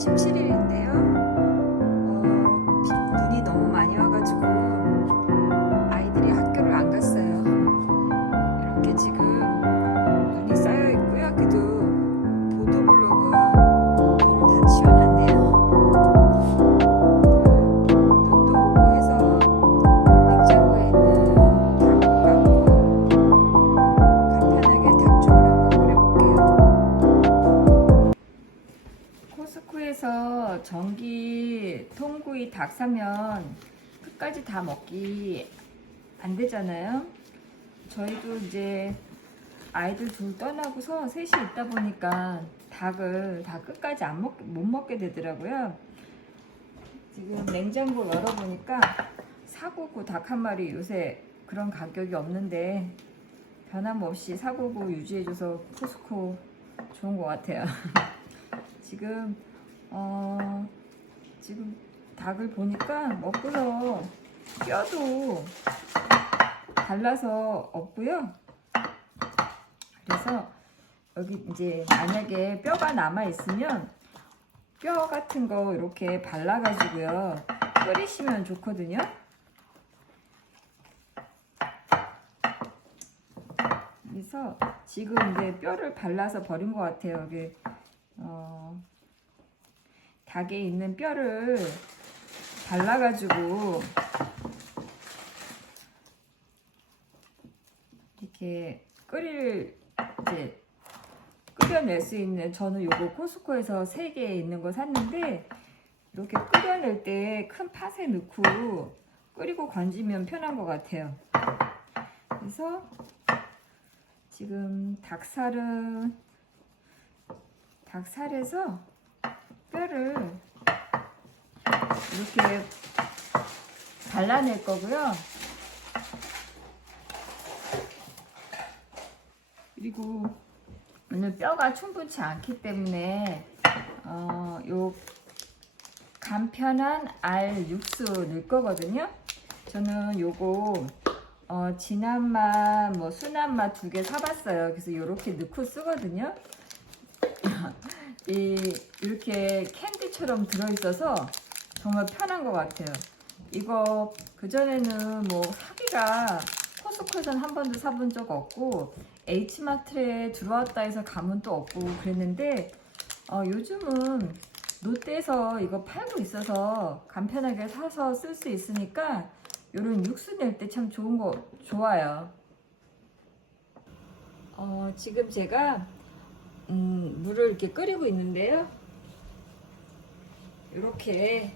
17일인데요. 전기 통구이 닭 사면 끝까지 다 먹기 안 되잖아요. 저희도 이제 아이들 둘 떠나고서 셋이 있다 보니까 닭을 다 끝까지 안 먹, 못 먹게 되더라고요. 지금 냉장고 열어보니까 사고구 닭 한 마리 요새 그런 가격이 없는데 변함없이 사고구 유지해줘서 코스코 좋은 것 같아요. 지금 어 지금 닭을 보니까 먹고서 뼈도 달라서 없고요. 그래서 여기 이제 만약에 뼈가 남아 있으면 뼈 같은 거 이렇게 발라가지고요 끓이시면 좋거든요. 그래서 지금 이제 뼈를 발라서 버린 것 같아요. 여기 어, 닭에 있는 뼈를 발라가지고 이렇게 끓일 이제 끓여낼 수 있는 저는 요거 코스코에서 3개 있는 거 샀는데 이렇게 끓여낼 때 큰 팥에 넣고 끓이고 건지면 편한 것 같아요. 그래서 지금 닭살은 닭살에서 뼈를 이렇게 발라낼 거고요. 그리고 오늘 뼈가 충분치 않기 때문에 어, 요 간편한 알 육수 넣을 거거든요. 저는 요거 어, 진한 맛, 뭐 순한 맛 두 개 사봤어요. 그래서 요렇게 넣고 쓰거든요. 이 이렇게 캔디처럼 들어있어서 정말 편한 것 같아요. 이거 그 전에는 뭐 사기가 코스코에선 한 번도 사본 적 없고 H마트에 들어왔다 해서 가면 또 없고 그랬는데 어, 요즘은 롯데에서 이거 팔고 있어서 간편하게 사서 쓸 수 있으니까 요런 육수 낼 때 참 좋은 거 좋아요. 어, 지금 제가 음, 물을 이렇게 끓이고 있는데요. 이렇게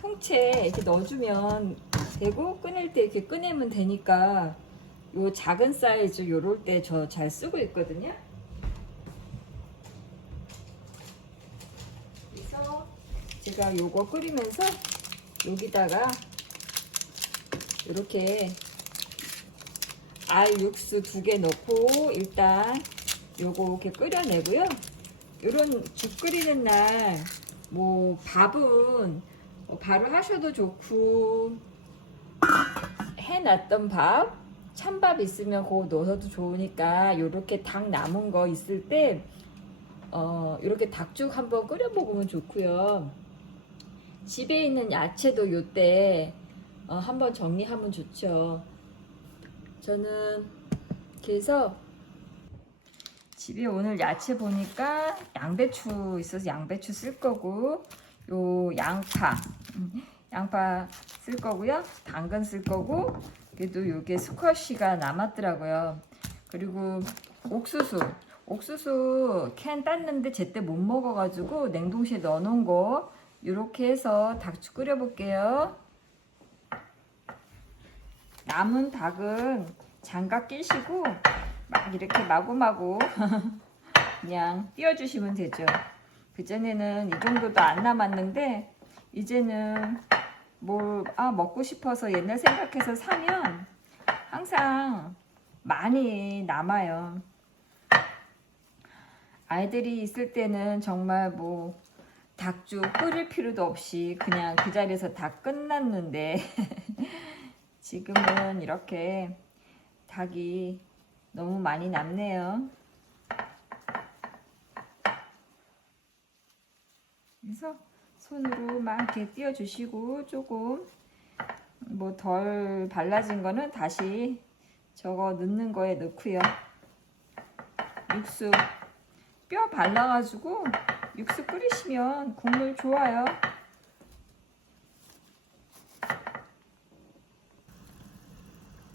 통째에 이렇게 넣어주면 되고 꺼낼 때 이렇게 꺼내면 되니까 요 작은 사이즈 요럴 때 저 잘 쓰고 있거든요. 그래서 제가 요거 끓이면서 여기다가 이렇게 알 육수 두 개 넣고 일단 요거 이렇게 끓여내고요. 요런 죽 끓이는 날 뭐 밥은 어, 바로 하셔도 좋고 해놨던 밥 찬밥 있으면 그거 넣어서도 좋으니까 요렇게 닭 남은 거 있을 때 어, 이렇게 닭죽 한번 끓여 먹으면 좋고요. 집에 있는 야채도 요때 어, 한번 정리하면 좋죠. 저는 그래서 집에 오늘 야채 보니까 양배추 있어서 양배추 쓸 거고 요 양파 음, 양파 쓸 거고요. 당근 쓸 거고 그래도 요게 스쿼시가 남았더라고요. 그리고 옥수수 옥수수 캔 땄는데 제때 못 먹어가지고 냉동실에 넣어놓은 거 이렇게 해서 닭죽 끓여 볼게요. 남은 닭은 장갑 끼시고 막 이렇게 마구마구 그냥 띄워주시면 되죠. 그전에는 이 정도도 안 남았는데 이제는 뭘 아, 먹고 싶어서 옛날 생각해서 사면 항상 많이 남아요. 아이들이 있을 때는 정말 뭐 닭죽 끓일 필요도 없이 그냥 그 자리에서 다 끝났는데 지금은 이렇게 닭이 너무 많이 남네요. 그래서 손으로 막 이렇게 띄워주시고 조금 뭐 덜 발라진 거는 다시 저거 넣는 거에 넣고요. 육수 뼈 발라가지고 육수 끓이시면 국물 좋아요.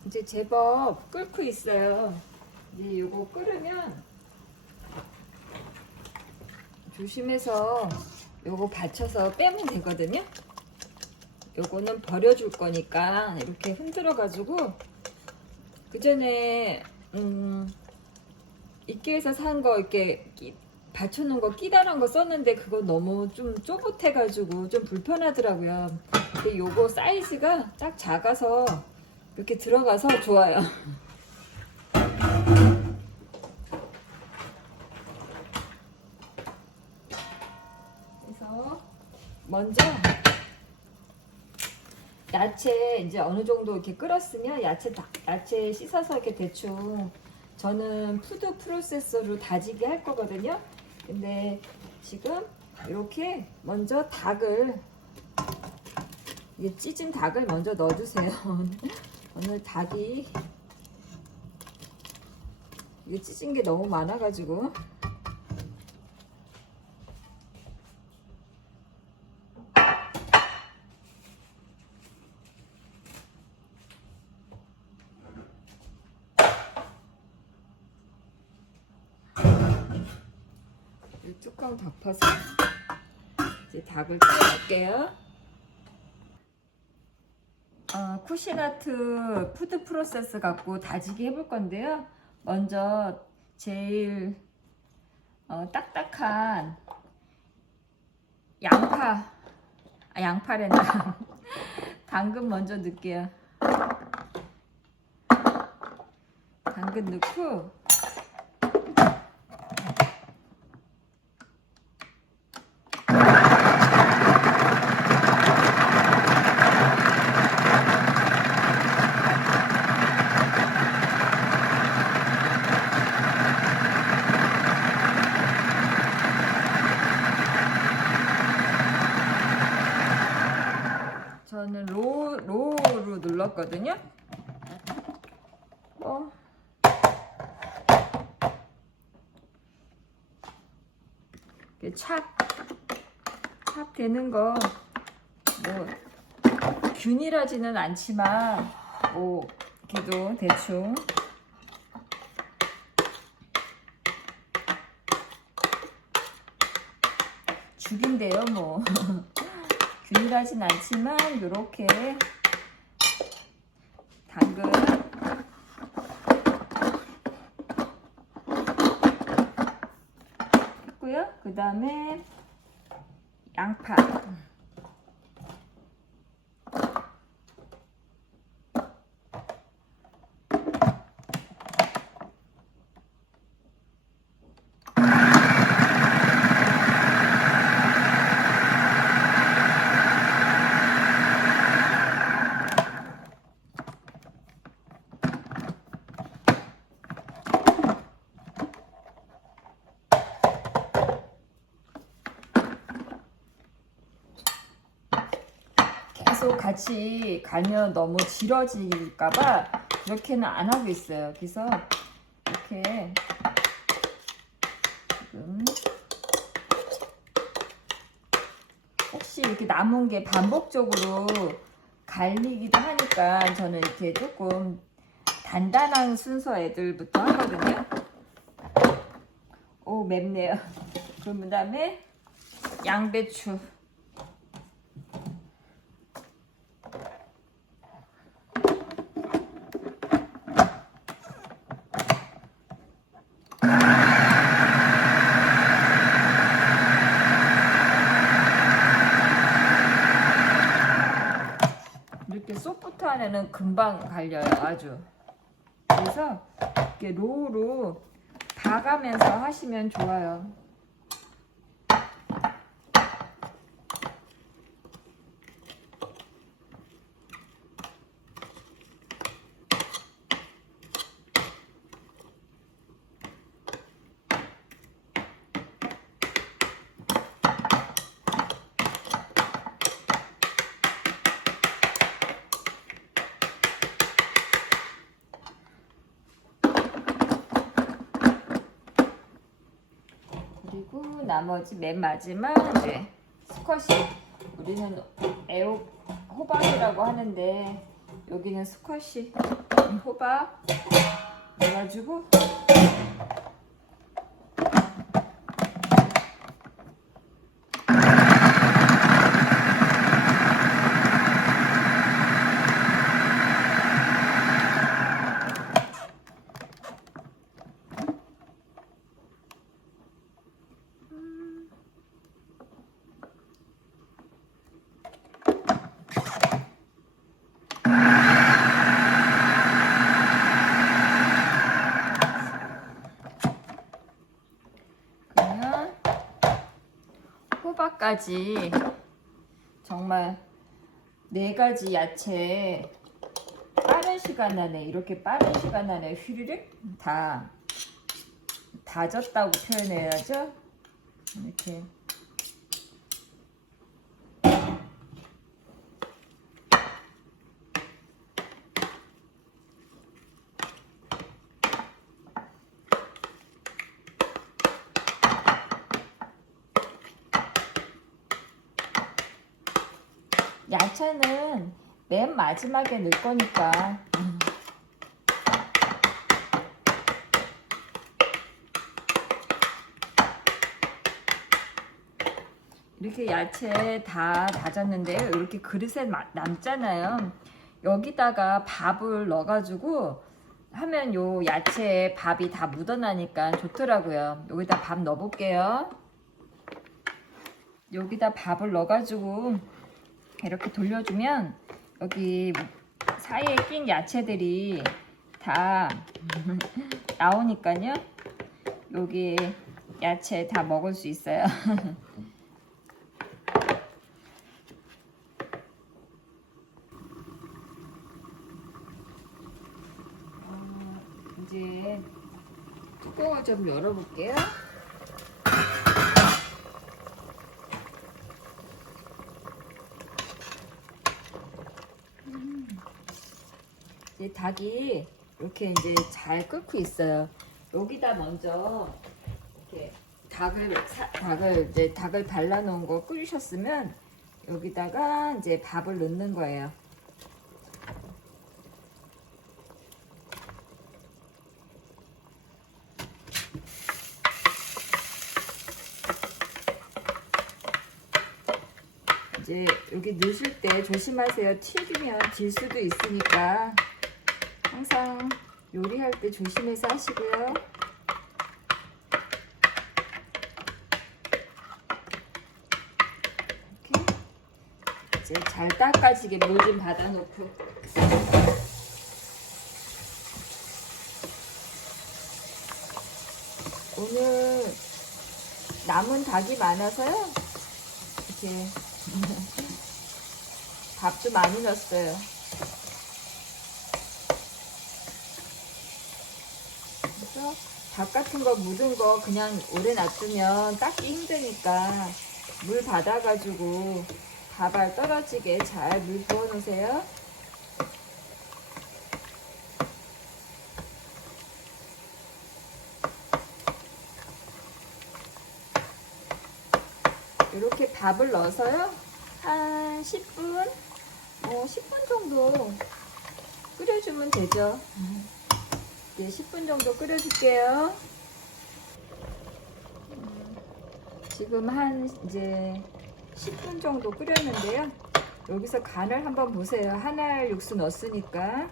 이제 제법 끓고 있어요. 이제 이거 끓으면 조심해서 요거 받쳐서 빼면 되거든요. 요거는 버려줄 거니까 이렇게 흔들어 가지고 그 전에 음 이케에서 산 거 이렇게 끼- 받쳐놓은 거 끼다란 거 썼는데 그거 너무 좀 쪼긋해가지고 좀 불편하더라고요. 근데 요거 사이즈가 딱 작아서 이렇게 들어가서 좋아요. 야채 이제 어느 정도 이렇게 끓었으면 야채 다, 야채 씻어서 이렇게 대충 저는 푸드 프로세서로 다지게 할 거거든요. 근데 지금 이렇게 먼저 닭을 찢은 닭을 먼저 넣어주세요. 오늘 닭이 이게 찢은 게 너무 많아가지고 뚜껑 덮어서 이제 닭을 끓여볼게요. 어, 쿠시나트 푸드 프로세스 갖고 다지기 해볼 건데요. 먼저 제일 어, 딱딱한 양파, 아, 양파래나 당근 먼저 넣을게요. 당근 넣고 저는 로, 눌렀거든요. 뭐. 이렇게 찹, 찹 되는 거, 뭐, 균일하지는 않지만, 뭐, 그래도 대충. 죽인데요, 뭐. 균일하진 않지만 이렇게 당근 했고요. 그 다음에 양파 같이 갈면 너무 질어질까봐 이렇게는 안 하고 있어요. 그래서 이렇게 지금 혹시 이렇게 남은 게 반복적으로 갈리기도 하니까 저는 이렇게 조금 단단한 순서 애들부터 하거든요. 오 맵네요. 그럼 다음에 양배추. 이렇게 소프트 안에는 금방 갈려요 아주. 그래서 이렇게 로우로 봐가면서 하시면 좋아요 나머지 맨 마지막 이제 스쿼시. 우리는 애호 호박이라고 하는데 여기는 스쿼시 호박 넣어가지고 그러면 호박까지 정말 네 가지 야채 빠른 시간 안에 이렇게 빠른 시간 안에 휘리릭 다 다졌다고 표현해야죠. 이렇게 야채는 맨 마지막에 넣을 거니까 이렇게 야채 다 다졌는데요. 이렇게 그릇에 마- 남잖아요. 여기다가 밥을 넣어가지고 하면 요 야채에 밥이 다 묻어나니까 좋더라고요. 여기다 밥 넣어볼게요. 여기다 밥을 넣어가지고 이렇게 돌려주면 여기 사이에 낀 야채들이 다 나오니까요. 여기 야채 다 먹을 수 있어요. 어, 이제 뚜껑을 좀 열어볼게요. 닭이 이렇게 이제 잘 끓고 있어요. 여기다 먼저 이렇게 닭을 사- 닭을 이제 닭을 발라 놓은 거 끓이셨으면 여기다가 이제 밥을 넣는 거예요. 이제 여기 넣으실 때 조심하세요. 튀기면 질 수도 있으니까 항상 요리할 때 조심해서 하시고요. 이렇게 이제 잘 닦아지게 물 좀 받아놓고 오늘 남은 닭이 많아서요. 이렇게 밥도 많이 넣었어요. 그래서 밥 같은 거 묻은 거 그냥 오래 놔두면 닦기 힘드니까 물 받아가지고 밥알 떨어지게 잘 물 부어 놓으세요. 이렇게 밥을 넣어서요. 한 10분, 뭐 10분 정도 끓여주면 되죠. 이제 10분 정도 끓여줄게요. 음, 지금 한 이제 10분 정도 끓였는데요. 여기서 간을 한번 보세요. 한 알 육수 넣었으니까.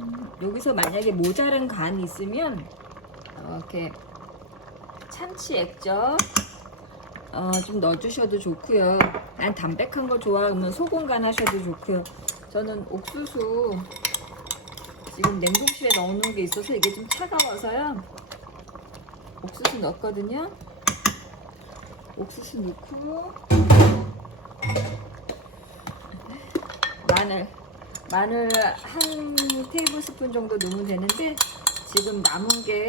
음, 여기서 만약에 모자른 간이 있으면 어, 이렇게 참치 액젓 어, 좀 넣어주셔도 좋고요. 난 담백한 거 좋아하면 소금 간 하셔도 좋고요. 저는 옥수수 지금 냉동실에 넣어놓은 게 있어서 이게 좀 차가워서요. 옥수수 넣었거든요. 옥수수 넣고 마늘 마늘 한 테이블 스푼 정도 넣으면 되는데 지금 남은 게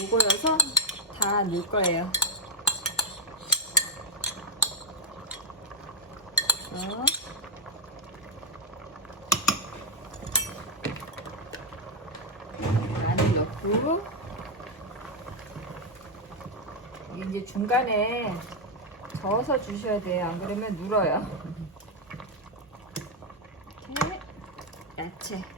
요거여서 다 넣을 거예요. 넣어서 마늘 넣고 이제 중간에 저어서 주셔야 돼요. 안 그러면 눌어요. 네. 야채.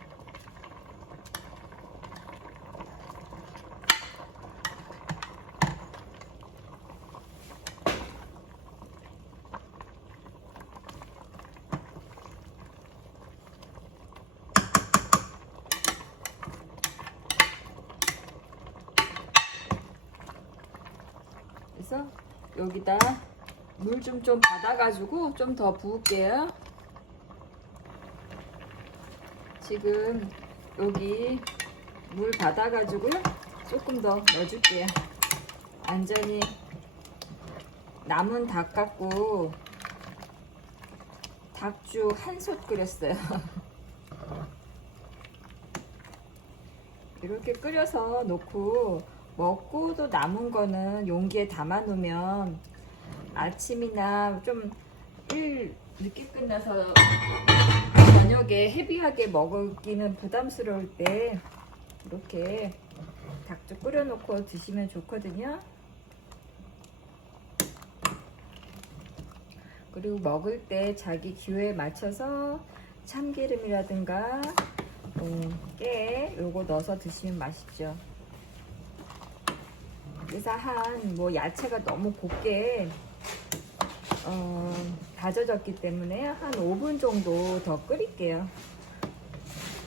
여기다 물좀좀 받아가지고 좀 더 부을게요. 지금 여기 물 받아가지고요. 조금 더 넣어줄게요. 완전히 남은 닭 갖고 닭주 한솥 끓였어요. 이렇게 끓여서 놓고 먹고 또 남은 거는 용기에 담아 놓으면 아침이나 좀 일 늦게 끝나서 저녁에 헤비하게 먹기는 부담스러울 때 이렇게 닭죽 끓여 놓고 드시면 좋거든요. 그리고 먹을 때 자기 기호에 맞춰서 참기름이라든가 음, 깨 요거 넣어서 드시면 맛있죠. 그래서 한 뭐 야채가 너무 곱게 어, 다져졌기 때문에 한 5분 정도 더 끓일게요.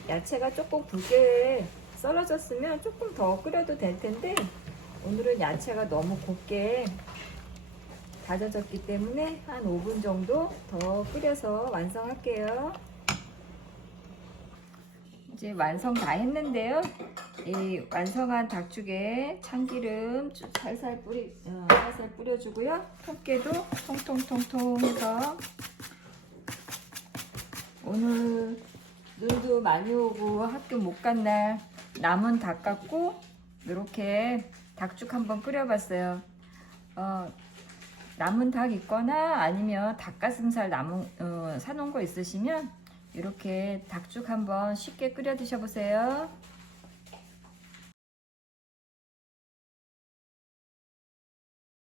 야채가 조금 굵게 썰어졌으면 조금 더 끓여도 될 텐데 오늘은 야채가 너무 곱게 다져졌기 때문에 한 5분 정도 더 끓여서 완성할게요. 이제 완성 다 했는데요. 이 완성한 닭죽에 참기름 쭉 살살 뿌리 어, 살살 뿌려주고요. 참깨도 통통통통 해서 오늘 눈도 많이 오고 학교 못 간 날 남은 닭 갖고 이렇게 닭죽 한번 끓여봤어요. 어, 남은 닭 있거나 아니면 닭가슴살 남은 어, 사놓은 거 있으시면 이렇게 닭죽 한번 쉽게 끓여 드셔보세요.